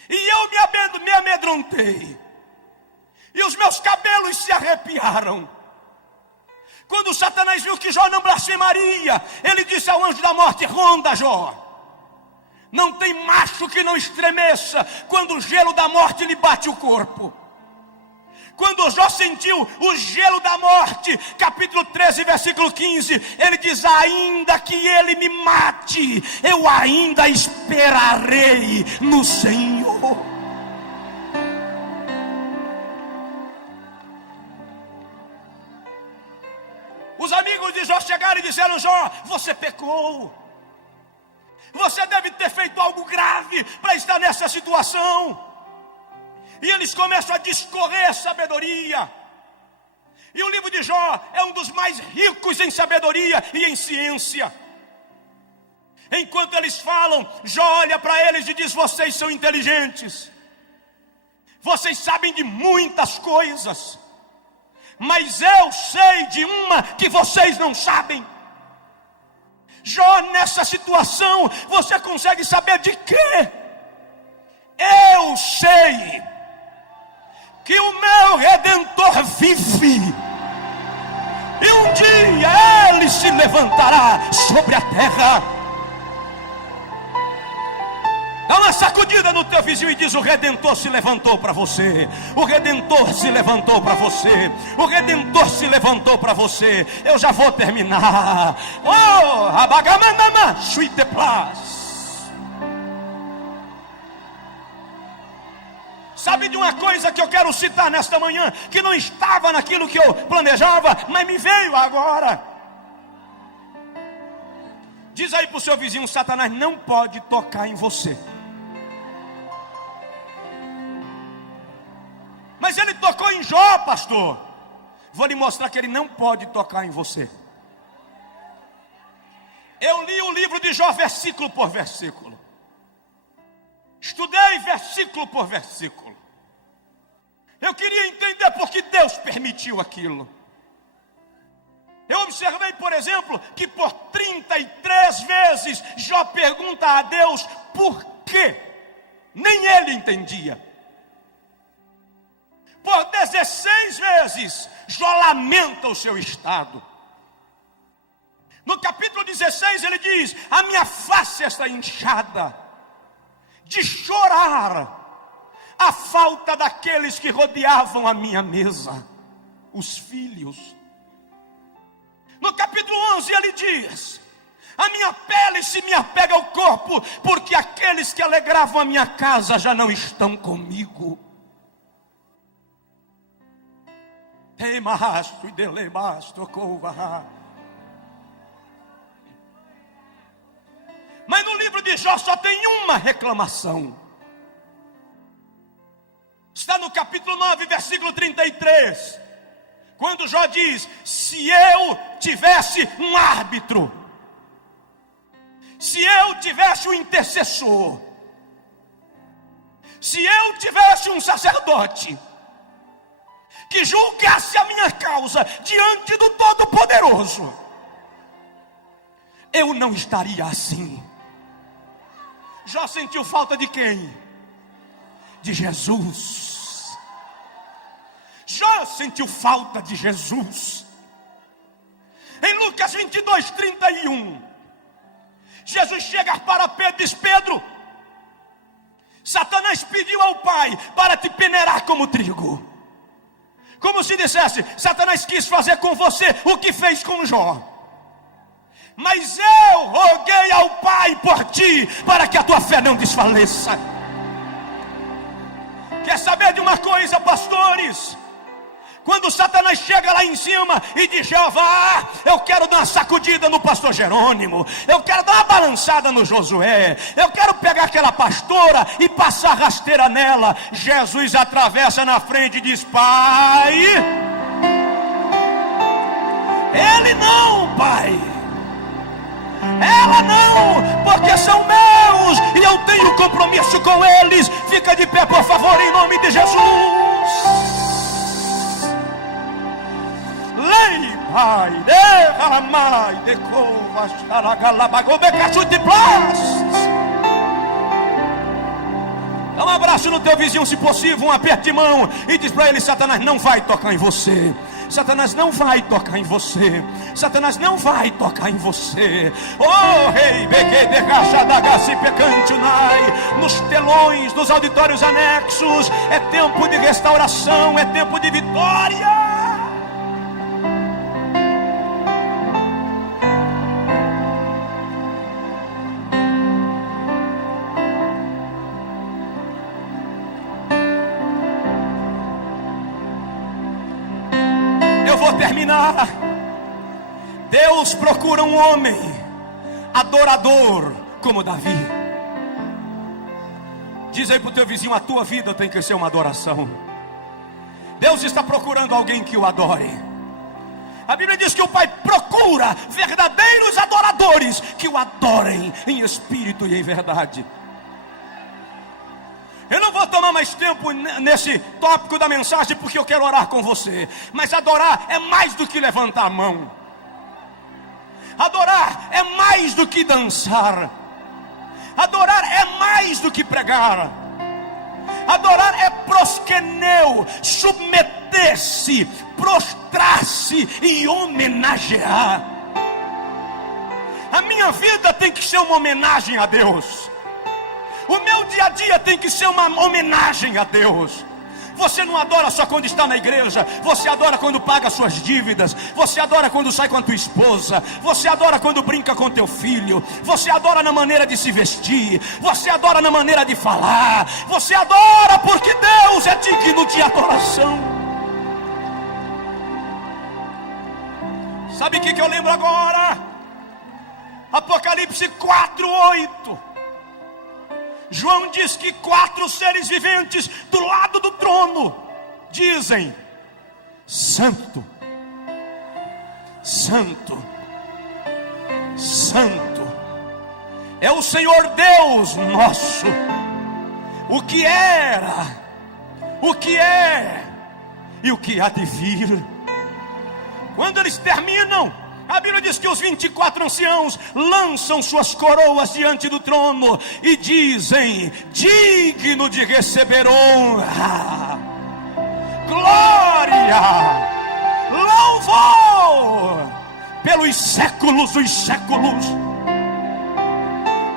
E eu me amedrontei, e os meus cabelos se arrepiaram. Quando Satanás viu que Jó não blasfemaria, ele disse ao anjo da morte: ronda Jó, Não tem macho que não estremeça quando o gelo da morte lhe bate o corpo. Quando Jó sentiu o gelo da morte, capítulo 13, versículo 15, ele diz: ainda que ele me mate, eu ainda esperarei no Senhor. Os amigos de Jó chegaram e disseram: Jó, você pecou. Você deve ter feito algo grave para estar nessa situação. E eles começam a discorrer sabedoria. E o livro de Jó é um dos mais ricos em sabedoria e em ciência. Enquanto eles falam, Jó olha para eles e diz: vocês são inteligentes. Vocês sabem de muitas coisas. Mas eu sei de uma que vocês não sabem. Jó, nessa situação, você consegue saber de quê? Eu sei que o meu Redentor vive, e um dia ele se levantará sobre a terra. Dá uma sacudida no teu vizinho e diz: o Redentor se levantou para você. O Redentor se levantou para você. O Redentor se levantou para você. Eu já vou terminar. Oh, abagamamama, suiteplas. Sabe de uma coisa que eu quero citar nesta manhã, que não estava naquilo que eu planejava, mas me veio agora. Diz aí para o seu vizinho: Satanás não pode tocar em você. Mas ele tocou em Jó, pastor. Vou lhe mostrar que ele não pode tocar em você. Eu li o livro de Jó versículo por versículo. Estudei versículo por versículo. Eu queria entender por que Deus permitiu aquilo. Eu observei, por exemplo, que por 33 vezes Jó pergunta a Deus por quê. Nem ele entendia. Por 16 vezes Jó lamenta o seu estado. No capítulo 16 ele diz: a minha face está inchada de chorar a falta daqueles que rodeavam a minha mesa, os filhos. No capítulo 11 ele diz: a minha pele se me apega ao corpo, porque aqueles que alegravam a minha casa já não estão comigo. Mas no livro de Jó só tem uma reclamação. Está no capítulo 9, versículo 33. Quando Jó diz: se eu tivesse um árbitro, se eu tivesse um intercessor, se eu tivesse um sacerdote que julgasse a minha causa diante do Todo-Poderoso, eu não estaria assim. Jó sentiu falta de quem? De Jesus. Jó sentiu falta de Jesus. Em Lucas 22, 31, Jesus chega para Pedro e diz: Pedro, Satanás pediu ao Pai para te peneirar como trigo. Como se dissesse: Satanás quis fazer com você o que fez com Jó. Mas eu roguei ao Pai por ti, para que a tua fé não desfaleça. Quer saber de uma coisa, pastores? Quando Satanás chega lá em cima e diz: Jeová, eu quero dar uma sacudida no pastor Jerônimo, eu quero dar uma balançada no Josué, eu quero pegar aquela pastora e passar rasteira nela, Jesus atravessa na frente e diz: Pai, ele não, Pai, ela não, porque são meus e eu tenho compromisso com eles. Fica de pé, por favor, em nome de Jesus. Lei, Pai, derramai, decova, xaragalabagobe, cachute, plast. Dá um abraço no teu vizinho, se possível, um aperto de mão, e diz para ele: Satanás não vai tocar em você. Satanás não vai tocar em você. Satanás não vai tocar em você. Oh, rei, nos telões, nos auditórios anexos, é tempo de restauração, é tempo de vitória. Vou terminar. Deus procura um homem adorador como Davi. Diz aí para o teu vizinho: a tua vida tem que ser uma adoração. Deus está procurando alguém que o adore. A Bíblia diz que o Pai procura verdadeiros adoradores que o adorem em espírito e em verdade. Eu não vou tomar mais tempo nesse tópico da mensagem, porque eu quero orar com você. Mas adorar é mais do que levantar a mão. Adorar é mais do que dançar. Adorar é mais do que pregar. Adorar é proskeneu, submeter-se, prostrar-se e homenagear. A minha vida tem que ser uma homenagem a Deus. O meu dia a dia tem que ser uma homenagem a Deus. Você não adora só quando está na igreja. Você adora quando paga suas dívidas. Você adora quando sai com a tua esposa. Você adora quando brinca com teu filho. Você adora na maneira de se vestir. Você adora na maneira de falar. Você adora porque Deus é digno de adoração. Sabe o que eu lembro agora? Apocalipse 4:8. João diz que 4 seres viventes do lado do trono dizem: Santo, Santo, Santo é o Senhor Deus nosso, o que era, o que é e o que há de vir. Quando eles terminam, a Bíblia diz que os 24 anciãos lançam suas coroas diante do trono e dizem: digno de receber honra, glória, louvor pelos séculos dos séculos.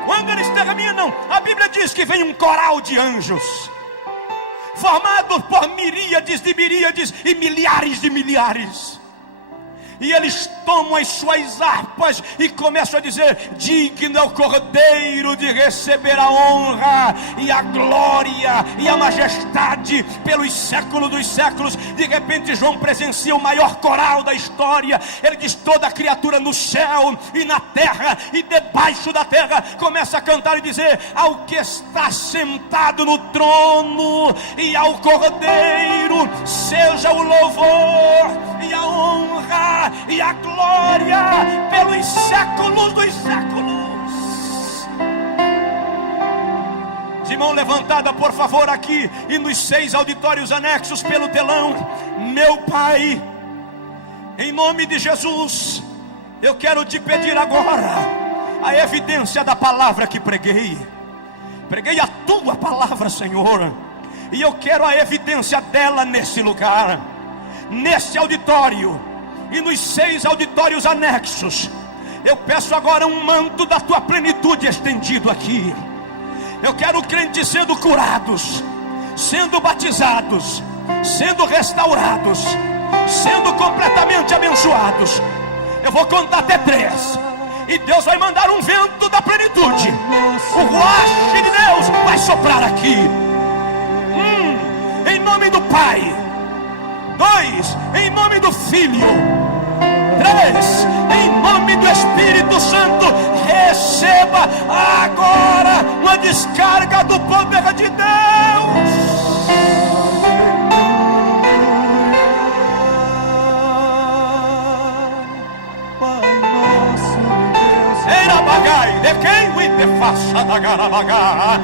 Quando eles terminam, a Bíblia diz que vem um coral de anjos, formado por miríades de miríades e milhares de milhares. E eles tomam as suas harpas e começam a dizer: digno é o Cordeiro de receber a honra e a glória e a majestade pelos séculos dos séculos. De repente João presencia o maior coral da história. Ele diz: toda criatura no céu e na terra e debaixo da terra começa a cantar e dizer: ao que está sentado no trono e ao Cordeiro seja o louvor e a honra e a glória pelos séculos dos séculos. De mão levantada, por favor, aqui e nos 6 auditórios anexos pelo telão. Meu Pai, em nome de Jesus, eu quero te pedir agora a evidência da palavra que preguei. Preguei a tua palavra, Senhor, e eu quero a evidência dela nesse lugar, nesse auditório e nos 6 auditórios anexos. Eu peço agora um manto da tua plenitude estendido aqui. Eu quero crentes sendo curados, sendo batizados, sendo restaurados, sendo completamente abençoados. Eu vou contar até 3 e Deus vai mandar um vento da plenitude. O ruach de Deus vai soprar aqui. Em nome do Pai. 2, em nome do Filho. 3, em nome do Espírito Santo. Receba agora uma descarga do poder de Deus. Pai nosso Deus, Era bagai, de quem o te faça da garabagá.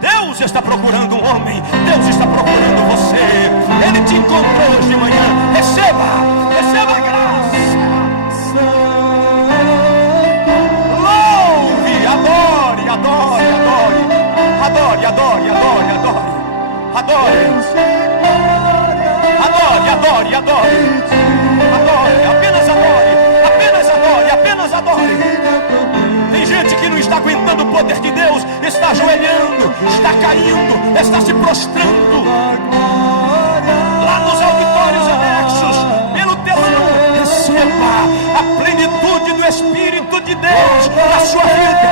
Deus está procurando um homem. Deus está procurando você. Ele te encontrou hoje de manhã. Receba a graça. Louve, adore, adore, adore. Adore, adore, adore, adore. Adore. Adore, adore, adore. Adore, apenas adore. Apenas adore, apenas adore. Tem gente que não está aguentando o poder de Deus, está ajoelhando, está caindo, está se prostrando. Lá nos auditórios anexos, pelo telão, receba a plenitude do Espírito de Deus na sua vida.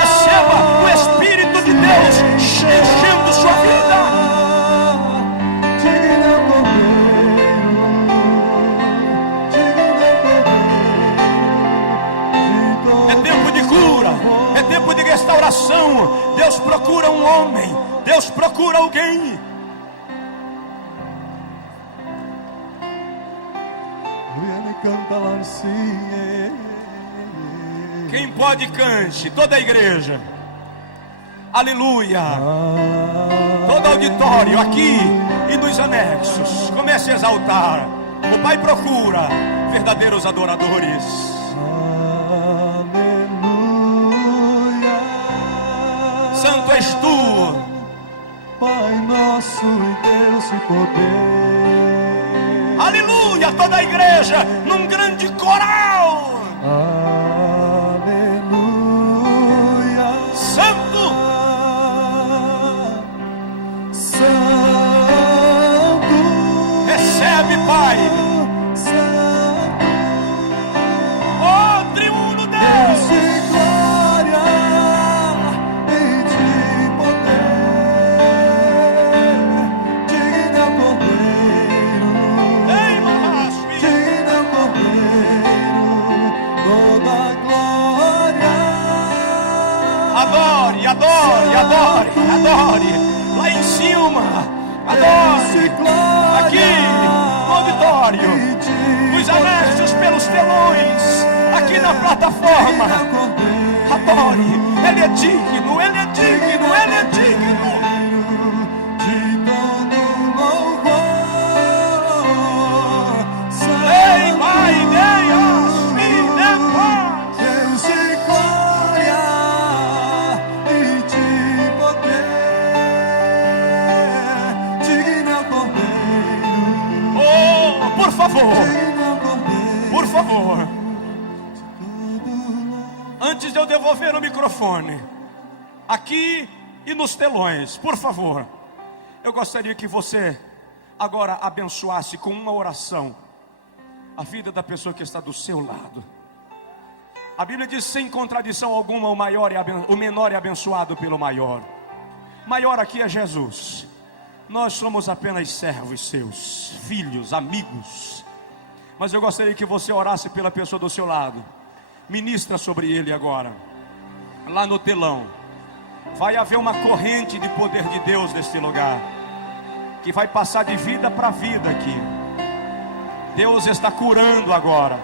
Receba o Espírito de Deus enchendo sua vida. É tempo de cura, é tempo de restauração. Deus procura um homem, Deus procura alguém. Quem pode, cante, toda a igreja. Aleluia. Todo auditório aqui e nos anexos, comece a exaltar. O Pai procura verdadeiros adoradores. Santo és tu, Pai nosso e Deus e poder. aleluia, toda a igreja num grande coral. Aleluia. Santo, Santo. recebe, Pai. Santo. Oh, triuno Deus Deus. de glória e de poder. Digno é o Cordeiro. Ei, Mahasmi. Digno é o Cordeiro. Toda a glória. Adore, adore, adore, adore. Lá em cima, adore. Aqui, no auditório, nos anexos, pelos telões, aqui na plataforma. Adore, Ele é digno, Ele é digno, Ele é digno. De todo louvor. Ei, Pai, Deus, me dê paz. Deus de glória e de poder. Digno é o Cordeiro. Oh, por favor, Digno é o Cordeiro. por favor. Antes de eu devolver o microfone, aqui e nos telões, por favor, eu gostaria que você agora abençoasse com uma oração a vida da pessoa que está do seu lado. A Bíblia diz, sem contradição alguma, o menor é abençoado pelo maior. Maior aqui é Jesus. Nós somos apenas servos seus, filhos, amigos. Mas eu gostaria que você orasse pela pessoa do seu lado. Ministra sobre ele agora. Lá no telão vai haver uma corrente de poder de Deus neste lugar, que vai passar de vida para vida aqui. Deus está curando agora.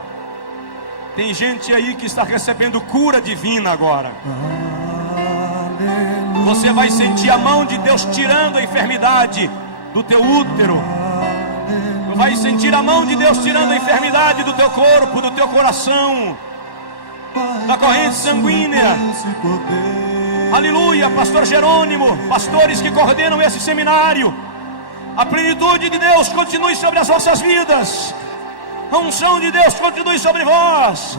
Tem gente aí que está recebendo cura divina agora. Você vai sentir a mão de Deus tirando a enfermidade do teu útero. Vai sentir a mão de Deus tirando a enfermidade do teu corpo, do teu coração, da corrente sanguínea. Aleluia, pastor Jerônimo, pastores que coordenam esse seminário, a plenitude de Deus continue sobre as vossas vidas. A unção de Deus continue sobre vós.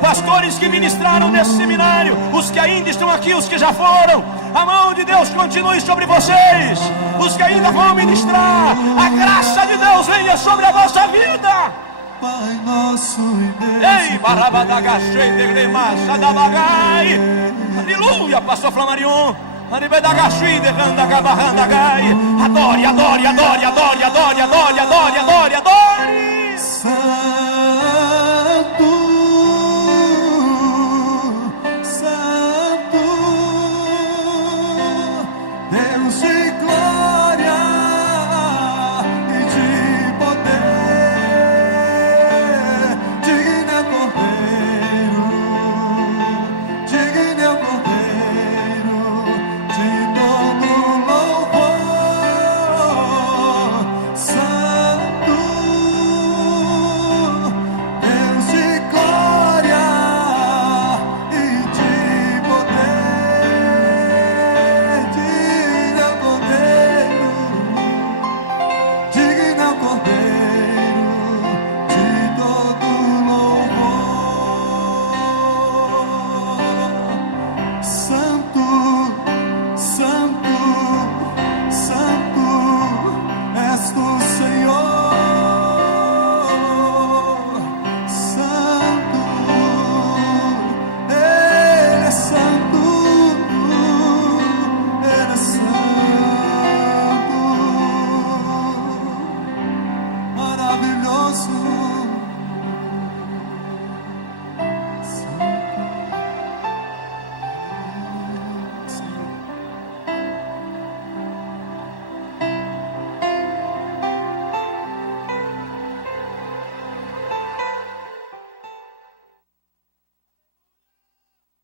Pastores que ministraram nesse seminário, os que ainda estão aqui, os que já foram, a mão de Deus continue sobre vocês. Os que ainda vão ministrar, a graça de Deus venha sobre a vossa vida. Pai nosso e Deus. Ei, barabadagachei, deglemassa da bagai. Aleluia, pastor Flamarion. Anibedagachei, derrandagabarrandagai. Adore, adore, adore, adore, adore, adore, adore, adore, adore. Santo, Santo, Deus de glória e de poder. Digno é o Cordeiro, digno é o Cordeiro de todo louvor. Santo, maravilhoso.